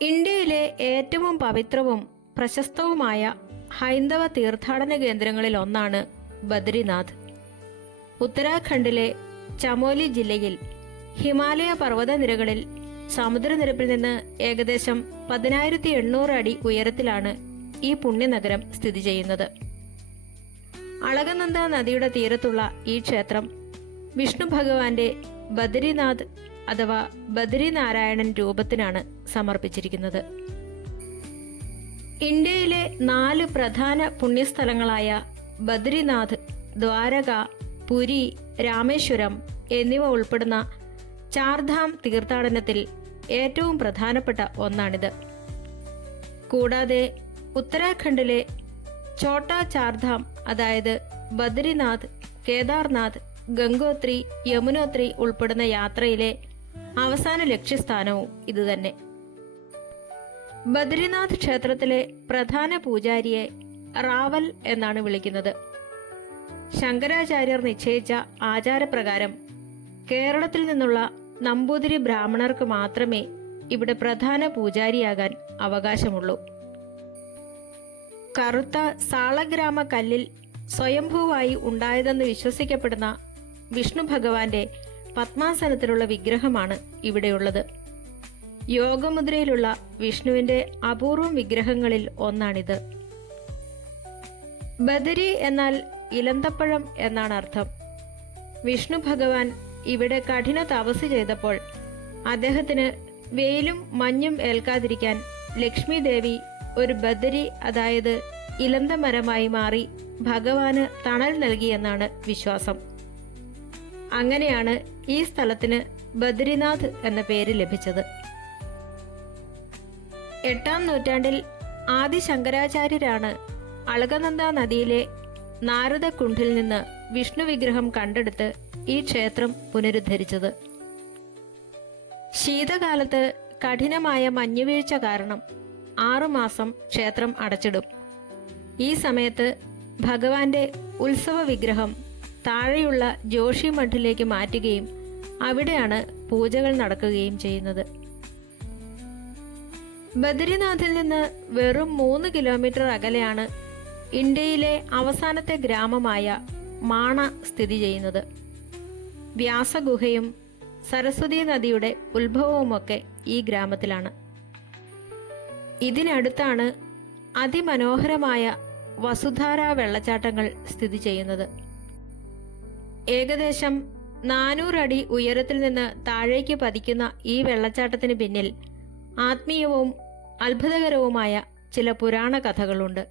ഇന്ത്യയിലെ ഏറ്റവും പവിത്രവും പ്രശസ്തവുമായ ഹൈന്ദവ തീർത്ഥാടന കേന്ദ്രങ്ങളിൽ ഒന്നാണ് ബദ്രിനാഥ്. ഉത്തരാഖണ്ഡിലെ ചമോലി ജില്ലയിൽ ഹിമാലയ പർവ്വതനിരകളിൽ സമുദ്രനിരപ്പിൽ നിന്ന് ഏകദേശം 10,800 അടി ഉയരത്തിലാണ് ഈ പുണ്യനഗരം സ്ഥിതി ചെയ്യുന്നത്. അളകനന്ദ നദിയുടെ തീരത്തുള്ള ഈ ക്ഷേത്രം വിഷ്ണു ഭഗവാന്റെ ബദ്രിനാഥ് അഥവാ ബദ്രിനാരായണൻ രൂപത്തിനാണ് സമർപ്പിച്ചിരിക്കുന്നത്. ഇന്ത്യയിലെ 4 പ്രധാന പുണ്യസ്ഥലങ്ങളായ ബദ്രിനാഥ്, ദ്വാരക, പുരി, രാമേശ്വരം എന്നിവ ഉൾപ്പെടുന്ന ചാർധാം തീർത്ഥാടനത്തിൽ ഏറ്റവും പ്രധാനപ്പെട്ട ഒന്നാണിത്. കൂടാതെ ഉത്തരാഖണ്ഡിലെ ഛോട്ടാ ചാർധാം, അതായത് ബദ്രിനാഥ്, കേദാർനാഥ്, ഗംഗോത്രി, യമുനോത്രി ഉൾപ്പെടുന്ന യാത്രയിലെ അവസാന ലക്ഷ്യസ്ഥാനവും ഇതുതന്നെ. ബദ്രിനാഥ് ക്ഷേത്രത്തിലെ പ്രധാന പൂജാരിയെ റാവൽ എന്നാണ് വിളിക്കുന്നത്. ശങ്കരാചാര്യർ നിശ്ചയിച്ച ആചാരപ്രകാരം കേരളത്തിൽ നിന്നുള്ള നമ്പൂതിരി ബ്രാഹ്മണർക്ക് മാത്രമേ ഇവിടെ പ്രധാന പൂജാരിയാകാൻ അവകാശമുള്ളൂ. കറുത്ത സാളഗ്രാമ കല്ലിൽ സ്വയംഭൂവായി ഉണ്ടായതെന്ന് വിശ്വസിക്കപ്പെടുന്ന വിഷ്ണു ഭഗവാന്റെ പത്മാസനത്തിലുള്ള വിഗ്രഹമാണ് ഇവിടെയുള്ളത്. യോഗമുദ്രയിലുള്ള വിഷ്ണുവിന്റെ അപൂർവം വിഗ്രഹങ്ങളിൽ ഒന്നാണിത്. ബദരി എന്നാൽ ഇലന്തപ്പഴം എന്നാണ് അർത്ഥം. വിഷ്ണു ഭഗവാൻ ഇവിടെ കഠിന തപസ് ചെയ്തപ്പോൾ അദ്ദേഹത്തിന് വെയിലും മഞ്ഞും ഏൽക്കാതിരിക്കാൻ ലക്ഷ്മി ദേവി ഒരു ബദരി, അതായത് ഇലന്ത മരമായി മാറി ഭഗവാന് തണൽ നൽകിയെന്നാണ് വിശ്വാസം. അങ്ങനെയാണ് ഈ സ്ഥലത്തിന് ബദ്രിനാഥ് എന്ന പേര് ലഭിച്ചത്. 8-ാം നൂറ്റാണ്ടിൽ ആദി ശങ്കരാചാര്യരാണ് അളകനന്ദ നദിയിലെ നാരദകുണ്ഡിൽ നിന്ന് വിഷ്ണു വിഗ്രഹം കണ്ടെടുത്ത് ഈ ക്ഷേത്രം പുനരുദ്ധരിച്ചത്. ശീതകാലത്ത് കഠിനമായ മഞ്ഞുവീഴ്ച കാരണം 6 മാസം ക്ഷേത്രം അടച്ചിടും. ഈ സമയത്ത് ഭഗവാന്റെ ഉത്സവ വിഗ്രഹം താഴെയുള്ള ജോഷി മഠിലേക്ക് മാറ്റുകയും അവിടെയാണ് പൂജകൾ നടക്കുകയും ചെയ്യുന്നത്. ബദ്രിനാഥിൽ നിന്ന് വെറും 3 കിലോമീറ്റർ അകലെയാണ് ഇന്ത്യയിലെ അവസാനത്തെ ഗ്രാമമായ മാണ സ്ഥിതി ചെയ്യുന്നത്. വ്യാസഗുഹയും സരസ്വതി നദിയുടെ ഉത്ഭവവുമൊക്കെ ഈ ഗ്രാമത്തിലാണ്. ഇതിനടുത്താണ് അതിമനോഹരമായ വസുധാര വെള്ളച്ചാട്ടങ്ങൾ സ്ഥിതി ചെയ്യുന്നത്. ഏകദേശം 400 അടി ഉയരത്തിൽ നിന്ന് താഴേക്ക് പതിക്കുന്ന ഈ വെള്ളച്ചാട്ടത്തിന് പിന്നിൽ ആത്മീയവും അത്ഭുതകരവുമായ ചില പുരാണ കഥകളുണ്ട്.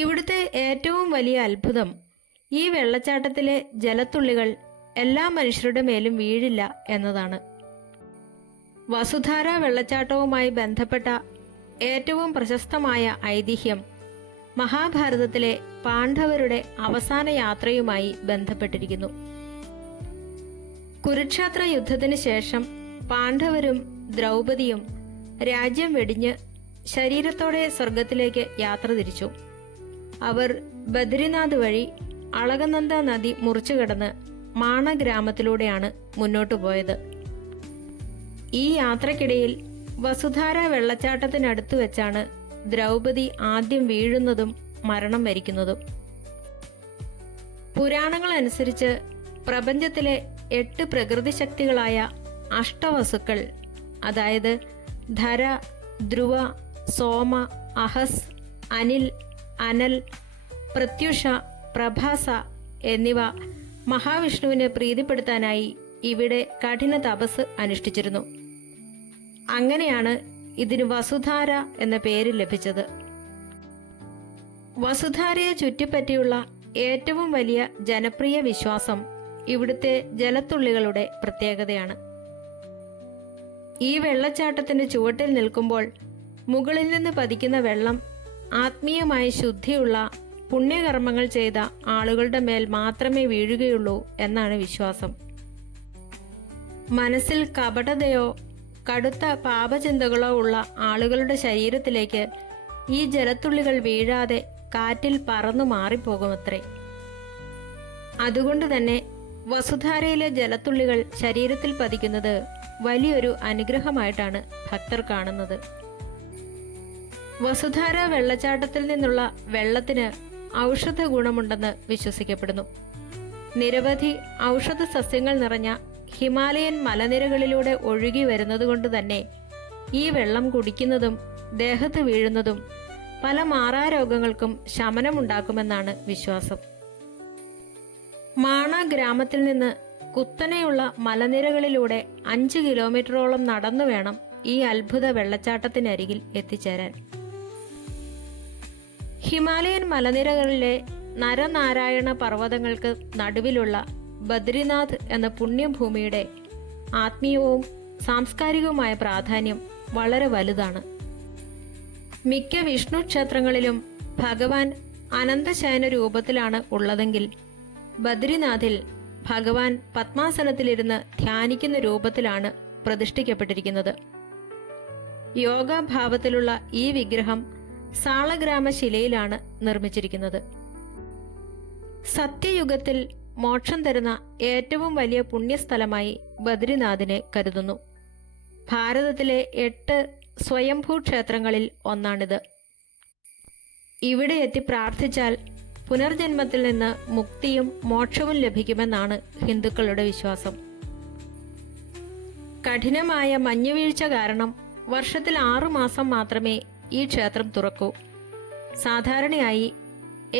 ഇവിടുത്തെ ഏറ്റവും വലിയ അത്ഭുതം ഈ വെള്ളച്ചാട്ടത്തിലെ ജലത്തുള്ളികൾ എല്ലാ മനുഷ്യരുടെ മേലും വീഴില്ല എന്നതാണ്. വസുധാര വെള്ളച്ചാട്ടവുമായി ബന്ധപ്പെട്ട ഏറ്റവും പ്രശസ്തമായ ഐതിഹ്യം മഹാഭാരതത്തിലെ പാണ്ഡവരുടെ അവസാന യാത്രയുമായി ബന്ധപ്പെട്ടിരിക്കുന്നു. കുരുക്ഷേത്ര യുദ്ധത്തിന് ശേഷം പാണ്ഡവരും ദ്രൗപദിയും രാജ്യം വെടിഞ്ഞ് ശരീരത്തോടെ സ്വർഗത്തിലേക്ക് യാത്ര തിരിച്ചു. അവർ ബദ്രിനാഥ് വഴി അളകനന്ദ നദി മുറിച്ചു കടന്ന് മാണ ഗ്രാമത്തിലൂടെയാണ് മുന്നോട്ടു പോയത്. ഈ യാത്രക്കിടയിൽ വസുധാര വെള്ളച്ചാട്ടത്തിനടുത്ത് വെച്ചാണ് ദ്രൗപദി ആദ്യം വീഴുന്നതും മരണം വരിക്കുന്നതും. പുരാണങ്ങൾ അനുസരിച്ച് പ്രപഞ്ചത്തിലെ 8 പ്രകൃതി ശക്തികളായ അഷ്ടവസുക്കൾ, അതായത് ധര, ധ്രുവ, സോമ, അഹസ്, അനിൽ, അനൽ, പ്രത്യുഷ, പ്രഭാസ എന്നിവ മഹാവിഷ്ണുവിനെ പ്രീതിപ്പെടുത്താനായി ഇവിടെ കഠിന തപസ് അനുഷ്ഠിച്ചിരുന്നു. അങ്ങനെയാണ് ഇതിന് വസുധാര എന്ന പേര് ലഭിച്ചത്. വസുധാരയെ ചുറ്റിപ്പറ്റിയുള്ള ഏറ്റവും വലിയ ജനപ്രിയ വിശ്വാസം ഇവിടുത്തെ ജലത്തുള്ളികളുടെ പ്രത്യേകതയാണ്. ഈ വെള്ളച്ചാട്ടത്തിന്റെ ചുവട്ടിൽ നിൽക്കുമ്പോൾ മുകളിൽ നിന്ന് പതിക്കുന്ന വെള്ളം ആത്മീയമായ ശുദ്ധിയുള്ള പുണ്യകർമ്മങ്ങൾ ചെയ്ത ആളുകളുടെ മേൽ മാത്രമേ വീഴുകയുള്ളൂ എന്നാണ് വിശ്വാസം. മനസ്സിൽ കപടതയോ കടുത്ത പാപചിന്തകളോ ഉള്ള ആളുകളുടെ ശരീരത്തിലേക്ക് ഈ ജലത്തുള്ളികൾ വീഴാതെ കാറ്റിൽ പറന്നു മാറിപ്പോകുമത്രേ. അതുകൊണ്ട് തന്നെ വസുധാരയിലെ ജലത്തുള്ളികൾ ശരീരത്തിൽ പതിക്കുന്നത് വലിയൊരു അനുഗ്രഹമായിട്ടാണ് ഭക്തർ കാണുന്നത്. വസുധാര വെള്ളച്ചാട്ടത്തിൽ നിന്നുള്ള വെള്ളത്തിന് ഔഷധ ഗുണമുണ്ടെന്ന് വിശ്വസിക്കപ്പെടുന്നു. നിരവധി ഔഷധ സസ്യങ്ങൾ നിറഞ്ഞ ഹിമാലയൻ മലനിരകളിലൂടെ ഒഴുകി വരുന്നതുകൊണ്ട് തന്നെ ഈ വെള്ളം കുടിക്കുന്നതും ദേഹത്ത് വീഴുന്നതും പല മാറാരോഗങ്ങൾക്കും ശമനമുണ്ടാക്കുമെന്നാണ് വിശ്വാസം. മാണ ഗ്രാമത്തിൽ നിന്ന് കുത്തനെയുള്ള മലനിരകളിലൂടെ 5 കിലോമീറ്ററോളം നടന്നു വേണം ഈ അത്ഭുത വെള്ളച്ചാട്ടത്തിനരികിൽ എത്തിച്ചേരാൻ. ഹിമാലയൻ മലനിരകളിലെ നരനാരായണ പർവ്വതങ്ങൾക്ക് നടുവിലുള്ള ബദ്രിനാഥ് എന്ന പുണ്യഭൂമിയുടെ ആത്മീയവും സാംസ്കാരികവുമായ പ്രാധാന്യം വളരെ വലുതാണ്. മിക്ക വിഷ്ണു ക്ഷേത്രങ്ങളിലും ഭഗവാൻ അനന്തശയന രൂപത്തിലാണ് ഉള്ളതെങ്കിൽ ബദ്രിനാഥിൽ ഭഗവാൻ പത്മാസനത്തിലിരുന്ന് ധ്യാനിക്കുന്ന രൂപത്തിലാണ് പ്രതിഷ്ഠിക്കപ്പെട്ടിരിക്കുന്നത്. യോഗാഭാവത്തിലുള്ള ഈ വിഗ്രഹം സാളഗ്രാമ ശിലയിലാണ് നിർമ്മിച്ചിരിക്കുന്നത്. സത്യയുഗത്തിൽ മോക്ഷം തരുന്ന ഏറ്റവും വലിയ പുണ്യസ്ഥലമായി ബദ്രിനാഥിനെ കരുതുന്നു. ഭാരതത്തിലെ 8 സ്വയംഭൂ ക്ഷേത്രങ്ങളിൽ ഒന്നാണിത്. ഇവിടെ എത്തി പ്രാർത്ഥിച്ചാൽ പുനർജന്മത്തിൽ നിന്ന് മുക്തിയും മോക്ഷവും ലഭിക്കുമെന്നാണ് ഹിന്ദുക്കളുടെ വിശ്വാസം. കഠിനമായ മഞ്ഞുവീഴ്ച കാരണം വർഷത്തിൽ 6 മാസം മാത്രമേ ഈ ക്ഷേത്രം തുറക്കൂ. സാധാരണയായി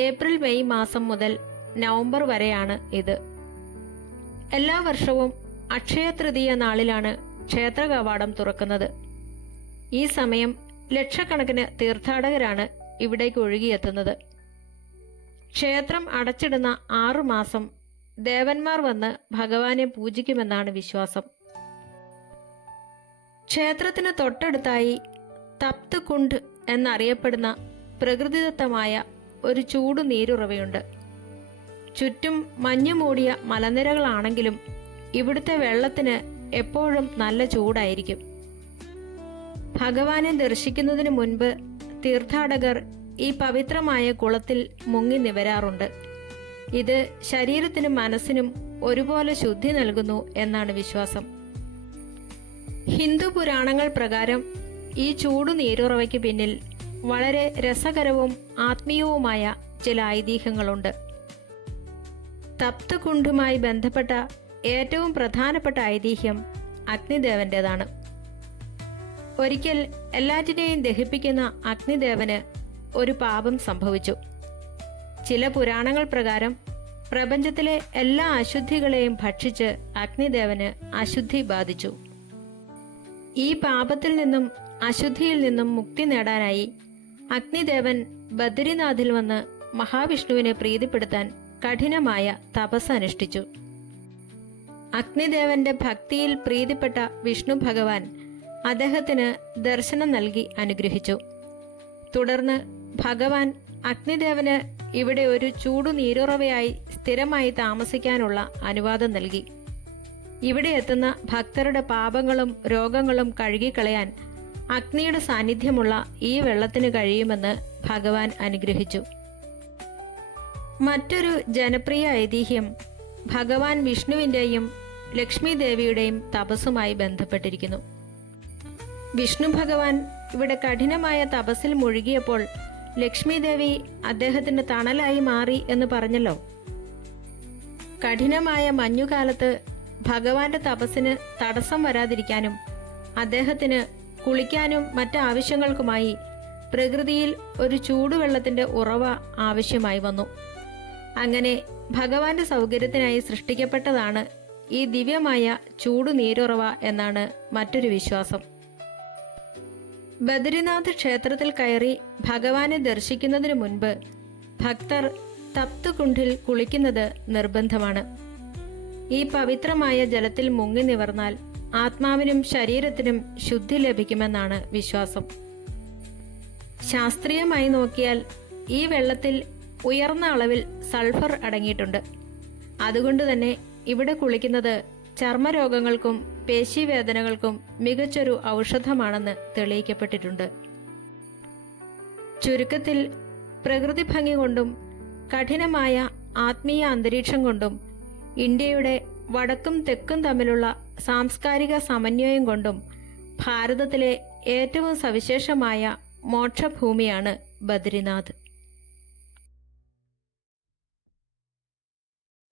ഏപ്രിൽ മെയ് മാസം മുതൽ നവംബർ വരെയാണ് ഇത്. എല്ലാ വർഷവും അക്ഷയ തൃതീയ നാളിലാണ് ക്ഷേത്ര കവാടം തുറക്കുന്നത്. ഈ സമയം ലക്ഷക്കണക്കിന് തീർത്ഥാടകരാണ് ഇവിടേക്ക് ഒഴുകിയെത്തുന്നത്. ക്ഷേത്രം അടച്ചിടുന്ന 6 മാസം ദേവന്മാർ വന്ന് ഭഗവാനെ പൂജിക്കുമെന്നാണ് വിശ്വാസം. ക്ഷേത്രത്തിന് തൊട്ടടുത്തായി തപ്ത് കുണ്ഡ് എന്നറിയപ്പെടുന്ന പ്രകൃതിദത്തമായ ഒരു ചൂടു നീരുറവയുണ്ട്. ചുറ്റും മഞ്ഞു മൂടിയ മലനിരകളാണെങ്കിലും ഇവിടുത്തെ വെള്ളത്തിന് എപ്പോഴും നല്ല ചൂടായിരിക്കും. ഭഗവാനെ ദർശിക്കുന്നതിന് മുൻപ് തീർത്ഥാടകർ ഈ പവിത്രമായ കുളത്തിൽ മുങ്ങി നിവരാറുണ്ട്. ഇത് ശരീരത്തിനും മനസ്സിനും ഒരുപോലെ ശുദ്ധി നൽകുന്നു എന്നാണ് വിശ്വാസം. ഹിന്ദു പുരാണങ്ങൾ പ്രകാരം ഈ ചൂടു നീരുറവയ്ക്ക് പിന്നിൽ വളരെ രസകരവും ആത്മീയവുമായ ചില ഐതിഹ്യങ്ങളുണ്ട്. തപ്ത് കുണ്ഡുമായി ബന്ധപ്പെട്ട ഏറ്റവും പ്രധാനപ്പെട്ട ഐതിഹ്യം അഗ്നിദേവന്റേതാണ്. ഒരിക്കൽ എല്ലാറ്റിനെയും ദഹിപ്പിക്കുന്ന അഗ്നിദേവന് ഒരു പാപം സംഭവിച്ചു. ചില പുരാണങ്ങൾ പ്രകാരം പ്രപഞ്ചത്തിലെ എല്ലാ അശുദ്ധികളെയും ഭക്ഷിച്ച് അഗ്നിദേവന് അശുദ്ധി ബാധിച്ചു. ഈ പാപത്തിൽ നിന്നും അശുദ്ധിയിൽ നിന്നും മുക്തി നേടാനായി അഗ്നിദേവൻ ബദ്രിനാഥിൽ വന്ന് മഹാവിഷ്ണുവിനെ പ്രീതിപ്പെടുത്താൻ കഠിനമായ തപസ് അനുഷ്ഠിച്ചു. അഗ്നിദേവന്റെ ഭക്തിയിൽ പ്രീതിപ്പെട്ട വിഷ്ണു ഭഗവാൻ അദ്ദേഹത്തിന് ദർശനം നൽകി അനുഗ്രഹിച്ചു. തുടർന്ന് ഭഗവാൻ അഗ്നിദേവന് ഇവിടെ ഒരു ചൂടു നീരുറവയായി സ്ഥിരമായി താമസിക്കാനുള്ള അനുവാദം നൽകി. ഇവിടെ എത്തുന്ന ഭക്തരുടെ പാപങ്ങളും രോഗങ്ങളും കഴുകിക്കളയാൻ അഗ്നിയുടെ സാന്നിധ്യമുള്ള ഈ വെള്ളത്തിന് കഴിയുമെന്ന് ഭഗവാൻ അനുഗ്രഹിച്ചു. മറ്റൊരു ജനപ്രിയ ഐതിഹ്യം ഭഗവാൻ വിഷ്ണുവിൻ്റെയും ലക്ഷ്മി ദേവിയുടെയും തപസ്സുമായി ബന്ധപ്പെട്ടിരിക്കുന്നു. വിഷ്ണു ഭഗവാൻ ഇവിടെ കഠിനമായ തപസ്സിൽ മുഴുകിയപ്പോൾ ലക്ഷ്മി ദേവി അദ്ദേഹത്തിന് തണലായി മാറി എന്ന് പറഞ്ഞല്ലോ. കഠിനമായ മഞ്ഞുകാലത്ത് ഭഗവാന്റെ തപസ്സിന് തടസ്സം വരാതിരിക്കാനും അദ്ദേഹത്തിന് കുളിക്കാനും മറ്റ് ആവശ്യങ്ങൾക്കുമായി പ്രകൃതിയിൽ ഒരു ചൂടുവെള്ളത്തിന്റെ ഉറവ ആവശ്യമായി വന്നു. അങ്ങനെ ഭഗവാന്റെ സൗകര്യത്തിനായി സൃഷ്ടിക്കപ്പെട്ടതാണ് ഈ ദിവ്യമായ ചൂടു നീരുറവ എന്നാണ് മറ്റൊരു വിശ്വാസം. ബദ്രിനാഥ് ക്ഷേത്രത്തിൽ കയറി ഭഗവാനെ ദർശിക്കുന്നതിനു മുൻപ് ഭക്തർ തപ്ത് കുണ്ഡിൽ കുളിക്കുന്നത് നിർബന്ധമാണ്. ഈ പവിത്രമായ ജലത്തിൽ മുങ്ങി നിവർന്നാൽ ആത്മാവിനും ശരീരത്തിനും ശുദ്ധി ലഭിക്കുമെന്നാണ് വിശ്വാസം. ശാസ്ത്രീയമായി നോക്കിയാൽ ഈ വെള്ളത്തിൽ ഉയർന്ന അളവിൽ സൾഫർ അടങ്ങിയിട്ടുണ്ട്. അതുകൊണ്ട് തന്നെ ഇവിടെ കുളിക്കുന്നത് ചർമ്മരോഗങ്ങൾക്കും പേശീവേദനകൾക്കും മികച്ചൊരു ഔഷധമാണെന്ന് തെളിയിക്കപ്പെട്ടിട്ടുണ്ട്. ചുരുക്കത്തിൽ പ്രകൃതി ഭംഗി കൊണ്ടും കഠിനമായ ആത്മീയ അന്തരീക്ഷം കൊണ്ടും ഇന്ത്യയുടെ വടക്കും തെക്കും തമ്മിലുള്ള സാംസ്കാരിക സമന്വയം കൊണ്ടും ഭാരതത്തിലെ ഏറ്റവും സവിശേഷമായ മോക്ഷഭൂമിയാണ് ബദ്രിനാഥ്.